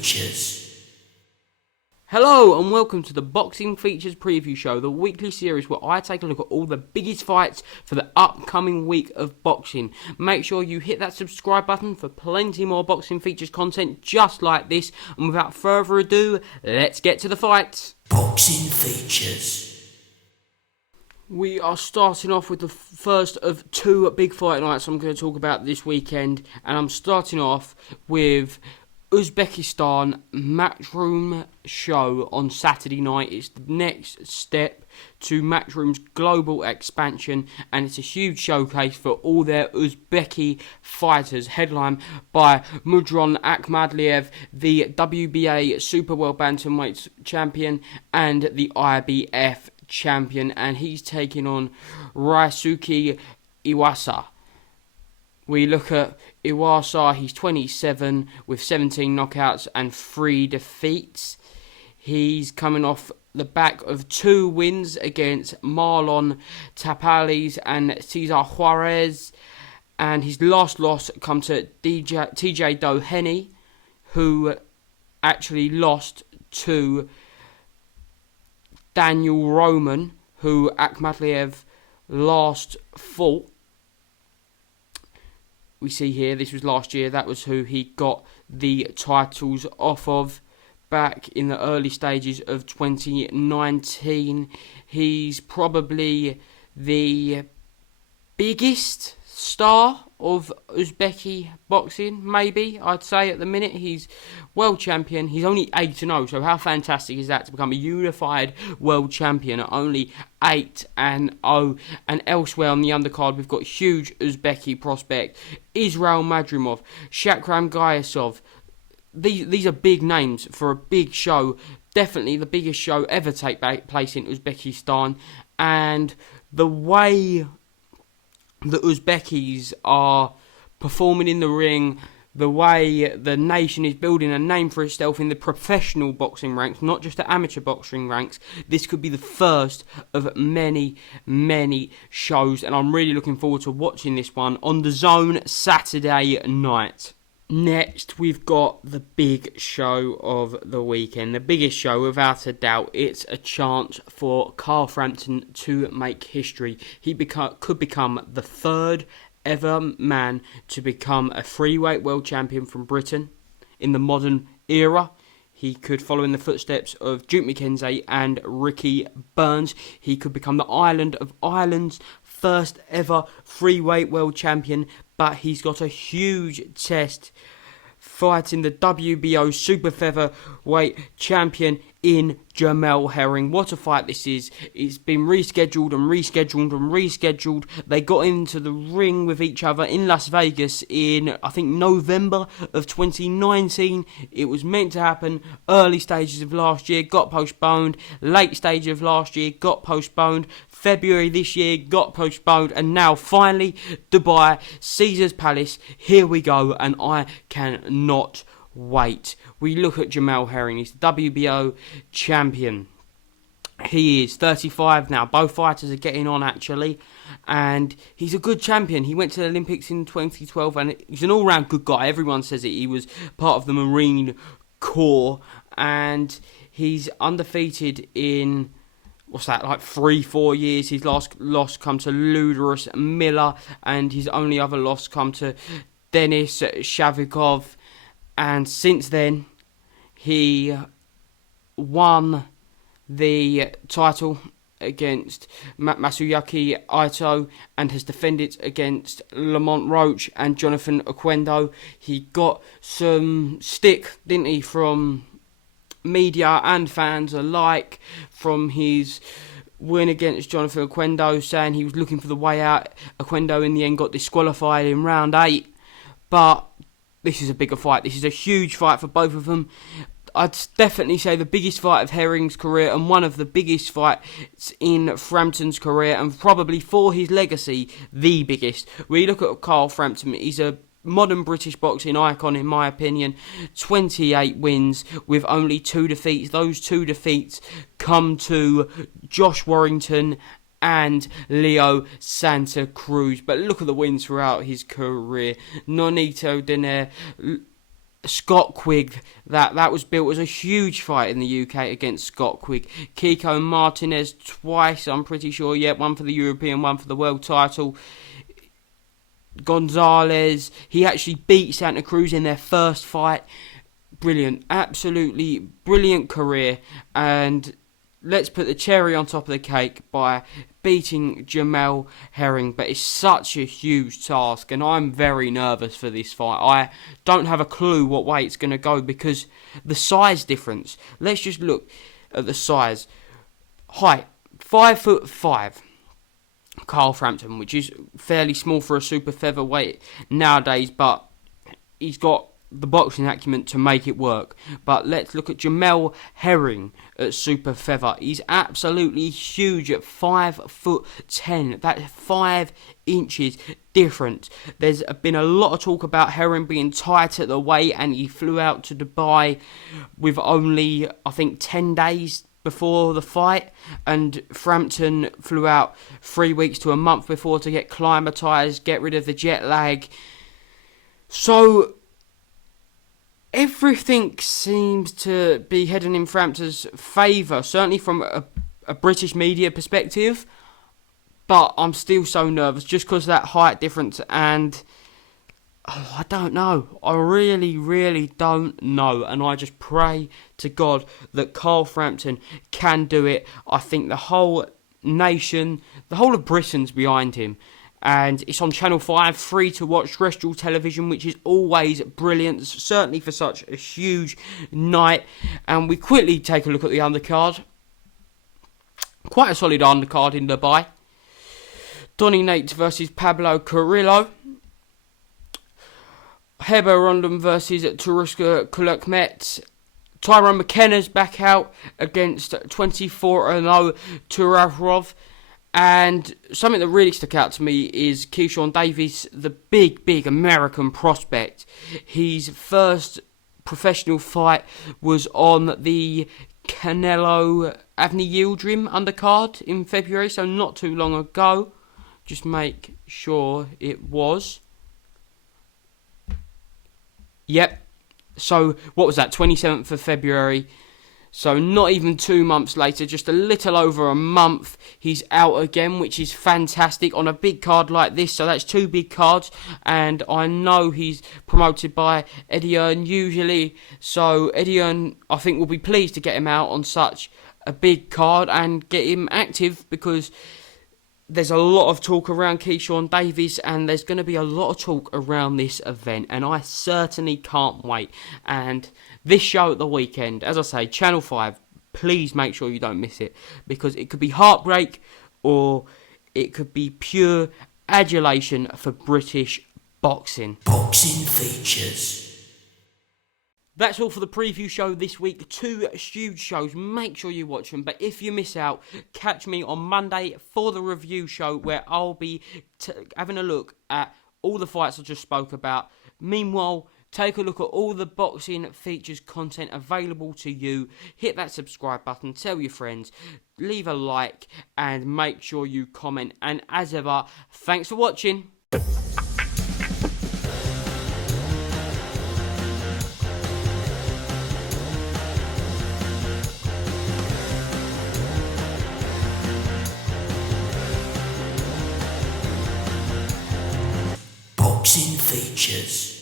Features. Hello and welcome to the Boxing Features Preview Show, the weekly series where I take a look at all the biggest fights for the upcoming week of boxing. Make sure you hit that subscribe button for plenty more Boxing Features content just like this. And without further ado, let's get to the fights. Boxing Features. We are starting off with the first of two big fight nights I'm going to talk about this weekend. And I'm starting off with Uzbekistan Matchroom show on Saturday night. It's the next step to Matchroom's global expansion, and it's a huge showcase for all their Uzbeki fighters, headlined by Mudron Akhmadaliev, the WBA Super World Bantamweight champion and the IBF champion, and he's taking on Ryosuke Iwasa. We look at Iwasa, he's 27 with 17 knockouts and 3 defeats. He's coming off the back of 2 wins against Marlon Tapales and Cesar Juarez. And his last loss come to TJ Doheny, who actually lost to Daniel Roman, who Akhmadaliev last fought. We see here, this was last year, that was who he got the titles off of back in the early stages of 2019. He's probably the biggest star of Uzbeki boxing, maybe, I'd say at the minute. He's world champion. He's only 8-0, so how fantastic is that to become a unified world champion at only 8-0. And elsewhere on the undercard, we've got huge Uzbeki prospect Israil Madrimov, Shakram Gayasov. These are big names for a big show. Definitely the biggest show ever take place in Uzbekistan. And the way the Uzbekis are performing in the ring, the way the nation is building a name for itself in the professional boxing ranks, not just the amateur boxing ranks, this could be the first of many, many shows, and I'm really looking forward to watching this one on the Zone Saturday night. Next, we've got the big show of the weekend. The biggest show, without a doubt. It's a chance for Carl Frampton to make history. He could become the third ever man to become a freeweight world champion from Britain in the modern era. He could follow in the footsteps of Duke McKenzie and Ricky Burns. He could become the island of Ireland's first ever freeweight world champion, but he's got a huge test fighting the WBO super featherweight champion in Jamel Herring. What a fight this is. It's been rescheduled and rescheduled and rescheduled. They got into the ring with each other in Las Vegas in, I think, November of 2019. It was meant to happen early stages of last year, got postponed. Late stage of last year, got postponed. February this year, got postponed. And now, finally, Dubai, Caesars Palace. Here we go, and I cannot wait. We look at Jamel Herring. He's the WBO champion. He is 35 now. Both fighters are getting on, actually. And he's a good champion. He went to the Olympics in 2012, and he's an all-round good guy. Everyone says it. He was part of the Marine Corps, and he's undefeated in, 3-4 years. His last loss come to Ludorus Miller, and his only other loss come to Denis Shavikov. And since then, he won the title against Masayuki Ito and has defended against Lamont Roach and Jonathan Oquendo. He got some stick, didn't he, from media and fans alike from his win against Jonathan Oquendo, saying he was looking for the way out. Oquendo in the end got disqualified in round 8, but this is a bigger fight. This is a huge fight for both of them. I'd definitely say the biggest fight of Herring's career and one of the biggest fights in Frampton's career, and probably for his legacy, the biggest. We look at Carl Frampton. He's a modern British boxing icon, in my opinion. 28 wins with only 2 defeats. Those 2 defeats come to Josh Warrington and Leo Santa Cruz. But look at the wins throughout his career. Nonito Donaire, Scott Quigg, that was built as a huge fight in the UK against Scott Quigg. Kiko Martinez twice, I'm pretty sure, one for the European, one for the world title. Gonzalez, he actually beat Santa Cruz in their first fight. Brilliant, absolutely brilliant career. And let's put the cherry on top of the cake by beating Jamel Herring. But it's such a huge task, and I'm very nervous for this fight. I don't have a clue what way it's going to go because the size difference. Let's just look at the size. Height, 5'5". Carl Frampton, which is fairly small for a super featherweight nowadays, but he's got the boxing acumen to make it work. But let's look at Jamel Herring at super feather. He's absolutely huge at 5'10". That's 5 inches different. There's been a lot of talk about Herring being tight at the weight, and he flew out to Dubai with only, I think, 10 days before the fight, and Frampton flew out 3 weeks to a month before to get climatised, get rid of the jet lag. So everything seems to be heading in Frampton's favour, certainly from a British media perspective. But I'm still so nervous just because of that height difference, and I don't know. I really, really don't know. And I just pray to God that Carl Frampton can do it. I think the whole nation, the whole of Britain's behind him. And it's on Channel 5, free to watch terrestrial television, which is always brilliant, certainly for such a huge night. And we quickly take a look at the undercard. Quite a solid undercard in Dubai. Donny Nates versus Pablo Carrillo. Heber Rondon versus Turuska Kulakmet. Tyrone McKenna's back out against 24-0 Turavrov. And something that really stuck out to me is Keyshawn Davis, the big American prospect. His first professional fight was on the Canelo Avni Yildirim undercard in February, so not too long ago. Just make sure it was. Yep. So, what was that? 27th of February. So, not even 2 months later, just a little over a month, he's out again, which is fantastic on a big card like this. So, that's 2 big cards. And I know he's promoted by Eddie Earn usually. So, Eddie Earn, I think, will be pleased to get him out on such a big card and get him active, because there's a lot of talk around Keyshawn Davis, and there's going to be a lot of talk around this event, and I certainly can't wait. And this show at the weekend, as I say, Channel 5, please make sure you don't miss it, because it could be heartbreak or it could be pure adulation for British boxing. Boxing features. That's all for the preview show this week. 2 huge shows. Make sure you watch them. But if you miss out, catch me on Monday for the review show, where I'll be having a look at all the fights I just spoke about. Meanwhile, take a look at all the boxing features content available to you. Hit that subscribe button. Tell your friends. Leave a like. And make sure you comment. And as ever, thanks for watching. Boxing features.